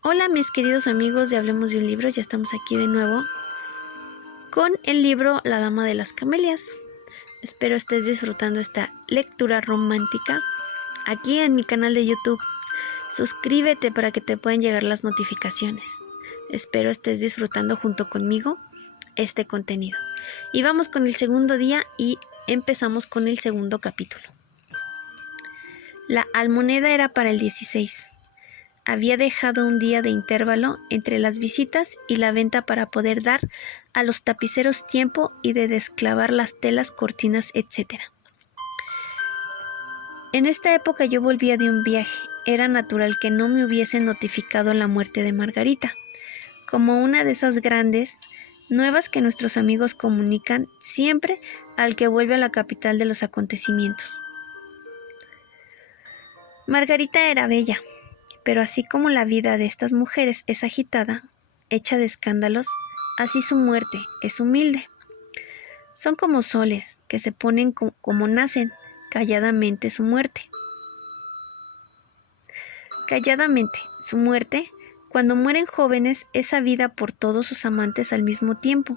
Hola mis queridos amigos de Hablemos de un Libro, ya estamos aquí de nuevo con el libro La Dama de las Camelias. Espero estés disfrutando esta lectura romántica aquí en mi canal de YouTube. Suscríbete para que te puedan llegar las notificaciones. Espero estés disfrutando junto conmigo este contenido. Y vamos con el segundo día y empezamos con el segundo capítulo. La almoneda era para el 16. Había dejado un día de intervalo entre las visitas y la venta para poder dar a los tapiceros tiempo y de desclavar las telas, cortinas, etc. En esta época yo volvía de un viaje. Era natural que no me hubiesen notificado la muerte de Margarita, como una de esas grandes nuevas que nuestros amigos comunican siempre al que vuelve a la capital de los acontecimientos. Margarita era bella, pero así como la vida de estas mujeres es agitada, hecha de escándalos, así su muerte es humilde. Son como soles que se ponen como nacen, calladamente su muerte. Calladamente su muerte, cuando mueren jóvenes, es sabida por todos sus amantes al mismo tiempo,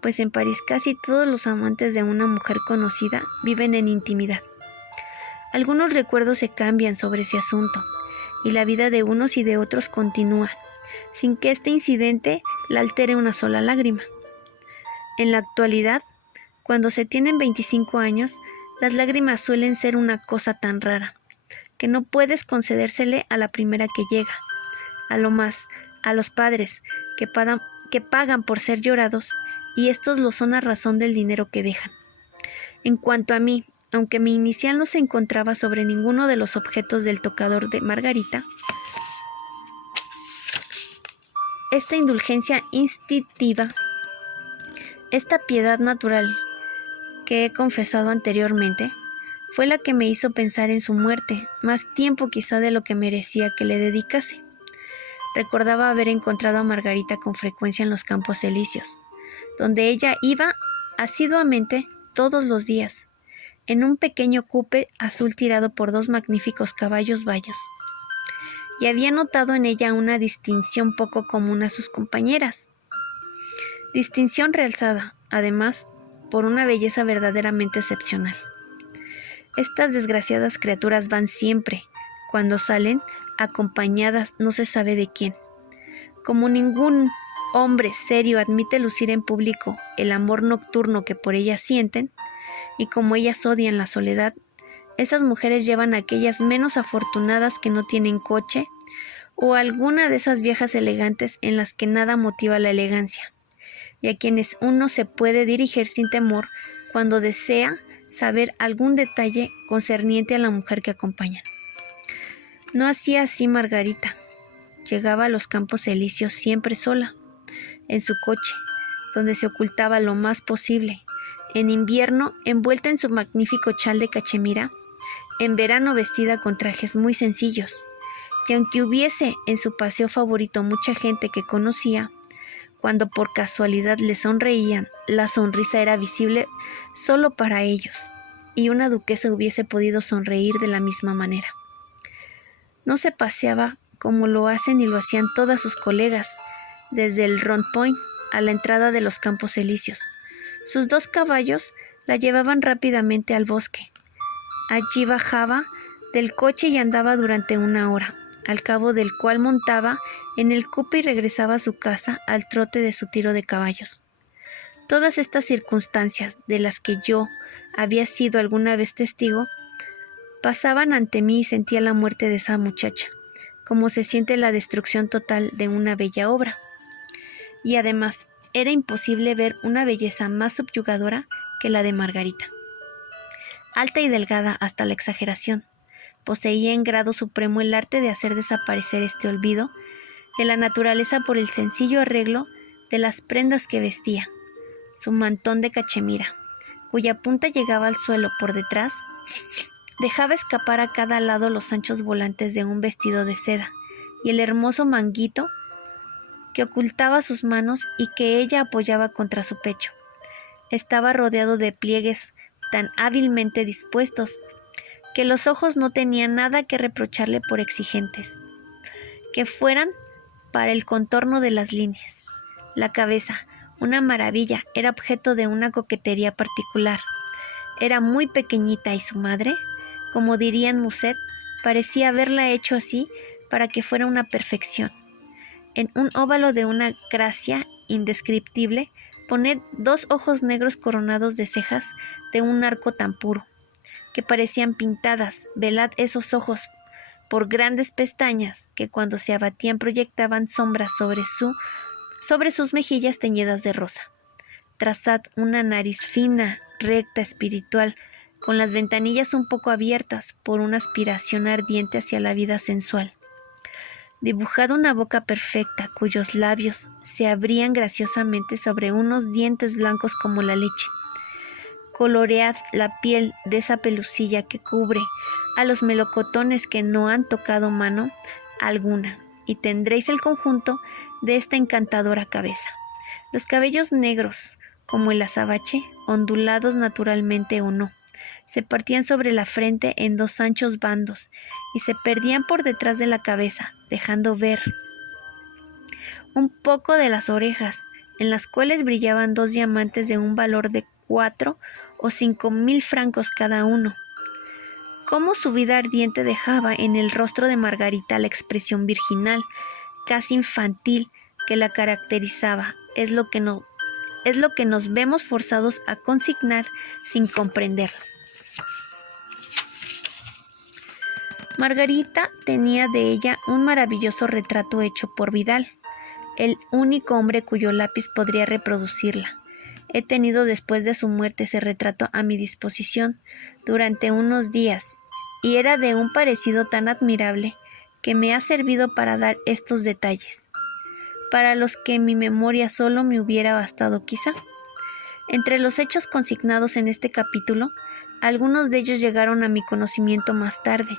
pues en París casi todos los amantes de una mujer conocida viven en intimidad. Algunos recuerdos se cambian sobre ese asunto, y la vida de unos y de otros continúa, sin que este incidente la altere una sola lágrima. En la actualidad, cuando se tienen 25 años, las lágrimas suelen ser una cosa tan rara, que no puedes concedérsele a la primera que llega. A lo más, a los padres, que pagan por ser llorados, y estos lo son a razón del dinero que dejan. En cuanto a mí, aunque mi inicial no se encontraba sobre ninguno de los objetos del tocador de Margarita, esta indulgencia instintiva, esta piedad natural que he confesado anteriormente, fue la que me hizo pensar en su muerte, más tiempo quizá de lo que merecía que le dedicase. Recordaba haber encontrado a Margarita con frecuencia en los Campos Elíseos, donde ella iba asiduamente todos los días, en un pequeño coupé azul tirado por dos magníficos caballos bayos, y había notado en ella una distinción poco común a sus compañeras. Distinción realzada, además, por una belleza verdaderamente excepcional. Estas desgraciadas criaturas van siempre, cuando salen, acompañadas no se sabe de quién. Como ningún hombre serio admite lucir en público el amor nocturno que por ellas sienten, y como ellas odian la soledad, esas mujeres llevan a aquellas menos afortunadas que no tienen coche, o alguna de esas viejas elegantes en las que nada motiva la elegancia, y a quienes uno se puede dirigir sin temor cuando desea saber algún detalle concerniente a la mujer que acompañan. No hacía así Margarita. Llegaba a los Campos Elíseos siempre sola, en su coche, donde se ocultaba lo más posible, en invierno envuelta en su magnífico chal de cachemira, en verano vestida con trajes muy sencillos, y aunque hubiese en su paseo favorito mucha gente que conocía, cuando por casualidad le sonreían, la sonrisa era visible solo para ellos, y una duquesa hubiese podido sonreír de la misma manera. No se paseaba como lo hacen y lo hacían todas sus colegas, desde el Rond Point a la entrada de los Campos Elíseos. Sus dos caballos la llevaban rápidamente al bosque. Allí bajaba del coche y andaba durante una hora, al cabo del cual montaba en el coupé y regresaba a su casa al trote de su tiro de caballos. Todas estas circunstancias, de las que yo había sido alguna vez testigo, pasaban ante mí y sentía la muerte de esa muchacha, como se siente la destrucción total de una bella obra. Y además, era imposible ver una belleza más subyugadora que la de Margarita. Alta y delgada hasta la exageración, poseía en grado supremo el arte de hacer desaparecer este olvido de la naturaleza por el sencillo arreglo de las prendas que vestía. Su mantón de cachemira, cuya punta llegaba al suelo por detrás, dejaba escapar a cada lado los anchos volantes de un vestido de seda, y el hermoso manguito que ocultaba sus manos y que ella apoyaba contra su pecho. Estaba rodeado de pliegues tan hábilmente dispuestos que los ojos no tenían nada que reprocharle por exigentes que fueran para el contorno de las líneas. La cabeza, una maravilla, era objeto de una coquetería particular. Era muy pequeñita y su madre, como dirían Musset, parecía haberla hecho así para que fuera una perfección. En un óvalo de una gracia indescriptible, poned 2 ojos negros coronados de cejas de un arco tan puro, que parecían pintadas. Velad esos ojos por grandes pestañas que cuando se abatían proyectaban sombras sobre sus mejillas teñidas de rosa. Trazad una nariz fina, recta, espiritual, con las ventanillas un poco abiertas por una aspiración ardiente hacia la vida sensual. Dibujad una boca perfecta cuyos labios se abrían graciosamente sobre unos dientes blancos como la leche. Coloread la piel de esa pelusilla que cubre a los melocotones que no han tocado mano alguna, y tendréis el conjunto de esta encantadora cabeza. Los cabellos negros, como el azabache, ondulados naturalmente o no, se partían sobre la frente en 2 anchos bandos y se perdían por detrás de la cabeza, dejando ver un poco de las orejas, en las cuales brillaban 2 diamantes de un valor de 4 o 5.000 francos cada uno. Cómo su vida ardiente dejaba en el rostro de Margarita la expresión virginal, casi infantil, que la caracterizaba, es lo que nos vemos forzados a consignar sin comprenderlo. Margarita tenía de ella un maravilloso retrato hecho por Vidal, el único hombre cuyo lápiz podría reproducirla. He tenido después de su muerte ese retrato a mi disposición durante unos días, y era de un parecido tan admirable que me ha servido para dar estos detalles, para los que mi memoria solo me hubiera bastado quizá. Entre los hechos consignados en este capítulo, algunos de ellos llegaron a mi conocimiento más tarde,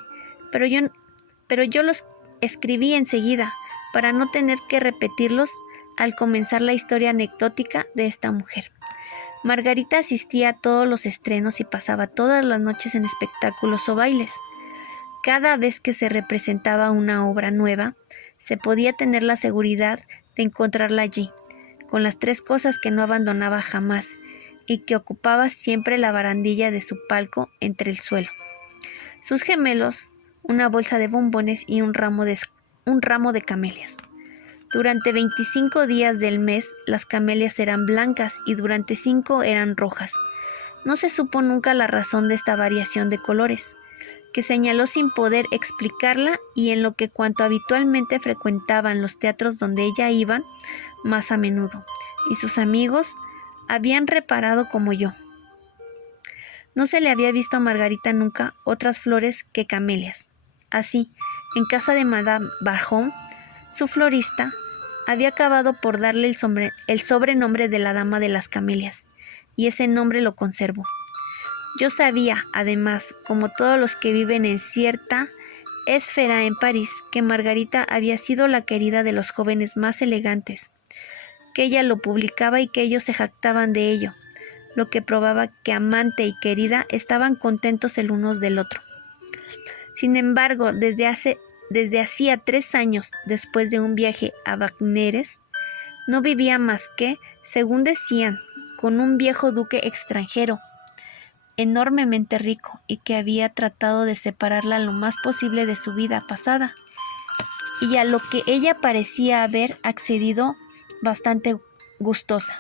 pero yo los escribí enseguida para no tener que repetirlos al comenzar la historia anecdótica de esta mujer. Margarita asistía a todos los estrenos y pasaba todas las noches en espectáculos o bailes. Cada vez que se representaba una obra nueva, se podía tener la seguridad de encontrarla allí, con las 3 cosas que no abandonaba jamás y que ocupaba siempre la barandilla de su palco entre el suelo: sus gemelos, una bolsa de bombones y un ramo de camelias. Durante 25 días del mes las camelias eran blancas y durante 5 eran rojas. No se supo nunca la razón de esta variación de colores, que señaló sin poder explicarla, y en lo que cuanto habitualmente frecuentaban los teatros donde ella iba más a menudo, y sus amigos habían reparado como yo. No se le había visto a Margarita nunca otras flores que camelias. Así, en casa de Madame Barjon, su florista había acabado por darle el sobrenombre de la Dama de las Camelias, y ese nombre lo conservó. Yo sabía, además, como todos los que viven en cierta esfera en París, que Margarita había sido la querida de los jóvenes más elegantes, que ella lo publicaba y que ellos se jactaban de ello, lo que probaba que amante y querida estaban contentos el uno del otro. Sin embargo, desde hacía 3 años, después de un viaje a Bagneres, no vivía más que, según decían, con un viejo duque extranjero, enormemente rico, y que había tratado de separarla lo más posible de su vida pasada, y a lo que ella parecía haber accedido bastante gustosa.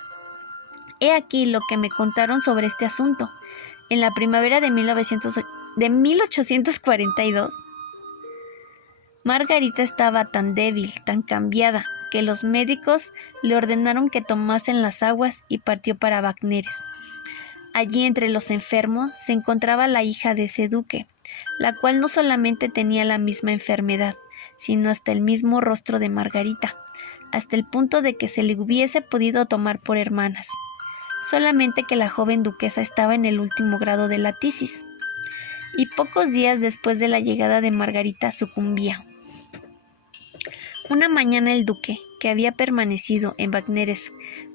He aquí lo que me contaron sobre este asunto. En la primavera de 1842, Margarita estaba tan débil, tan cambiada, que los médicos le ordenaron que tomasen las aguas y partió para Bagneres. Allí entre los enfermos se encontraba la hija de ese duque, la cual no solamente tenía la misma enfermedad, sino hasta el mismo rostro de Margarita, hasta el punto de que se le hubiese podido tomar por hermanas, solamente que la joven duquesa estaba en el último grado de la tisis, y pocos días después de la llegada de Margarita sucumbía. Una mañana el duque, que había permanecido en Bagneres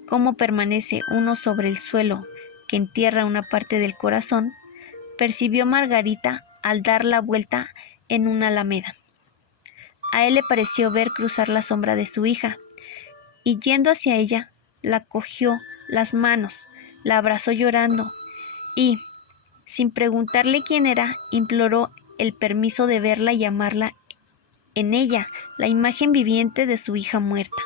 como permanece uno sobre el suelo que entierra una parte del corazón, percibió Margarita al dar la vuelta en una alameda. a él le pareció ver cruzar la sombra de su hija, y yendo hacia ella, la cogió las manos, la abrazó llorando, y, sin preguntarle quién era, imploró el permiso de verla y amarla en ella, la imagen viviente de su hija muerta.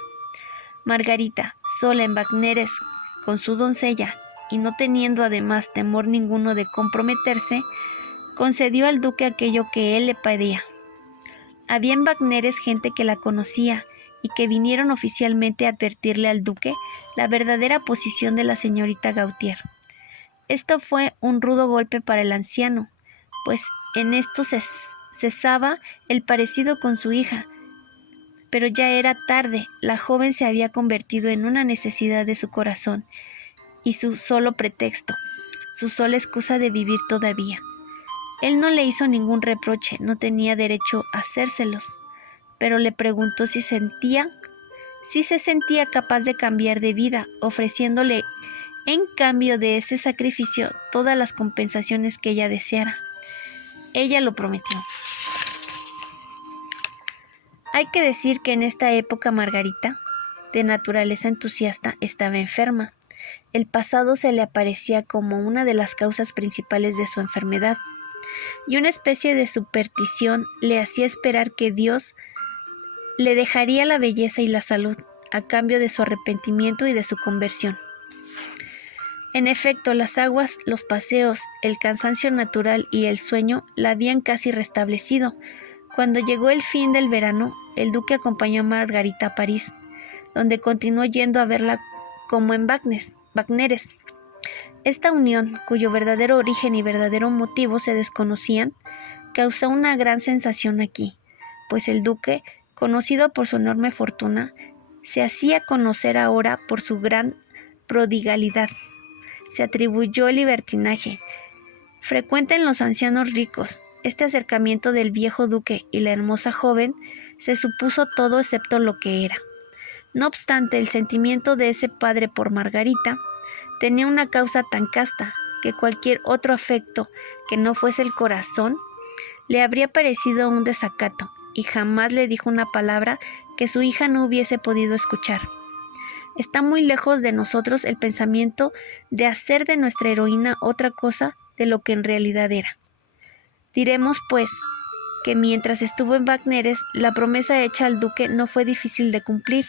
Margarita, sola en Bagneres con su doncella, y no teniendo además temor ninguno de comprometerse, concedió al duque aquello que él le pedía. Había en Bagneres gente que la conocía y que vinieron oficialmente a advertirle al duque la verdadera posición de la señorita Gautier. Esto fue un rudo golpe para el anciano, pues en esto cesaba el parecido con su hija. Pero ya era tarde, la joven se había convertido en una necesidad de su corazón, y su solo pretexto, su sola excusa de vivir todavía. Él no le hizo ningún reproche, no tenía derecho a hacérselos, pero le preguntó si se sentía capaz de cambiar de vida, ofreciéndole en cambio de ese sacrificio todas las compensaciones que ella deseara. Ella lo prometió. Hay que decir que en esta época Margarita, de naturaleza entusiasta, estaba enferma. El pasado se le aparecía como una de las causas principales de su enfermedad, y una especie de superstición le hacía esperar que Dios le dejaría la belleza y la salud a cambio de su arrepentimiento y de su conversión. En efecto, las aguas, los paseos, el cansancio natural y el sueño la habían casi restablecido. Cuando llegó el fin del verano, el duque acompañó a Margarita a París, donde continuó yendo a verla como en Bagneres. Esta unión, cuyo verdadero origen y verdadero motivo se desconocían, causó una gran sensación aquí, pues el duque, conocido por su enorme fortuna, se hacía conocer ahora por su gran prodigalidad. Se atribuyó el libertinaje, frecuente en los ancianos ricos. Este acercamiento del viejo duque y la hermosa joven se supuso todo excepto lo que era. No obstante, el sentimiento de ese padre por Margarita tenía una causa tan casta que cualquier otro afecto que no fuese el corazón le habría parecido un desacato, y jamás le dijo una palabra que su hija no hubiese podido escuchar. Está muy lejos de nosotros el pensamiento de hacer de nuestra heroína otra cosa de lo que en realidad era. Diremos, pues, que mientras estuvo en Bagneres, la promesa hecha al duque no fue difícil de cumplir,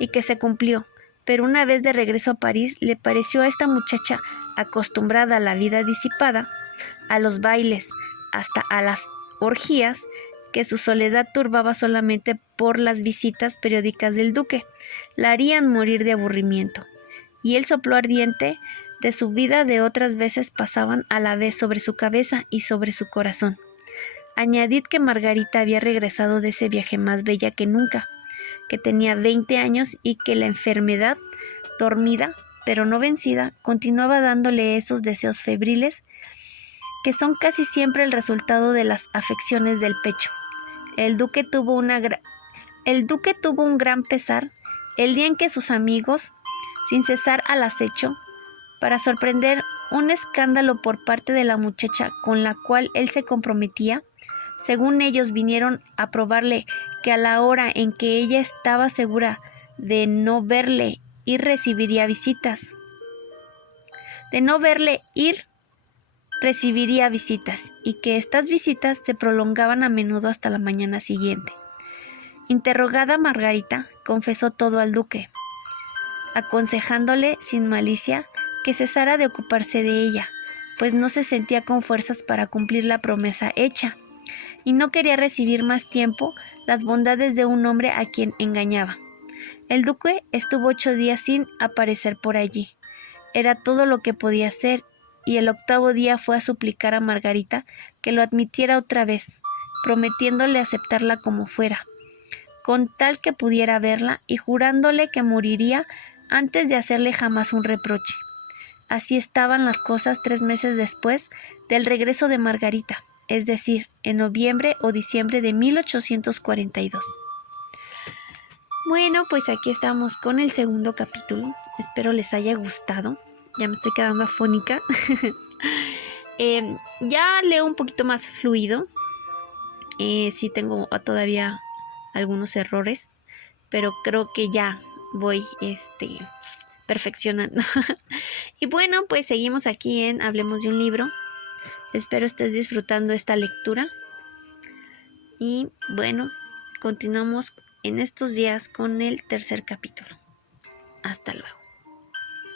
y que se cumplió, pero una vez de regreso a París le pareció a esta muchacha, acostumbrada a la vida disipada, a los bailes, hasta a las orgías, que su soledad turbaba solamente por las visitas periódicas del duque, la harían morir de aburrimiento, y el soplo ardiente de su vida de otras veces pasaban a la vez sobre su cabeza y sobre su corazón. Añadid que Margarita había regresado de ese viaje más bella que nunca, que tenía 20 años y que la enfermedad, dormida pero no vencida, continuaba dándole esos deseos febriles que son casi siempre el resultado de las afecciones del pecho. El duque tuvo un gran pesar el día en que sus amigos, sin cesar al acecho, para sorprender un escándalo por parte de la muchacha con la cual él se comprometía, según ellos vinieron a probarle que a la hora en que ella estaba segura de no verle ir recibiría visitas, y que estas visitas se prolongaban a menudo hasta la mañana siguiente. Interrogada Margarita, confesó todo al duque, aconsejándole sin malicia que cesara de ocuparse de ella, pues no se sentía con fuerzas para cumplir la promesa hecha, y no quería recibir más tiempo las bondades de un hombre a quien engañaba. El duque estuvo 8 días sin aparecer por allí. Era todo lo que podía hacer, y el 8º día fue a suplicar a Margarita que lo admitiera otra vez, prometiéndole aceptarla como fuera, con tal que pudiera verla, y jurándole que moriría antes de hacerle jamás un reproche. Así estaban las cosas 3 meses después del regreso de Margarita, es decir, en noviembre o diciembre de 1842. Bueno, pues aquí estamos con el segundo capítulo. Espero les haya gustado. Ya me estoy quedando afónica. Ya leo un poquito más fluido. Sí tengo todavía algunos errores, pero creo que ya voy perfeccionando. Y bueno, pues seguimos aquí en Hablemos de un libro. Espero estés disfrutando esta lectura. Y bueno, continuamos en estos días con el tercer capítulo. Hasta luego.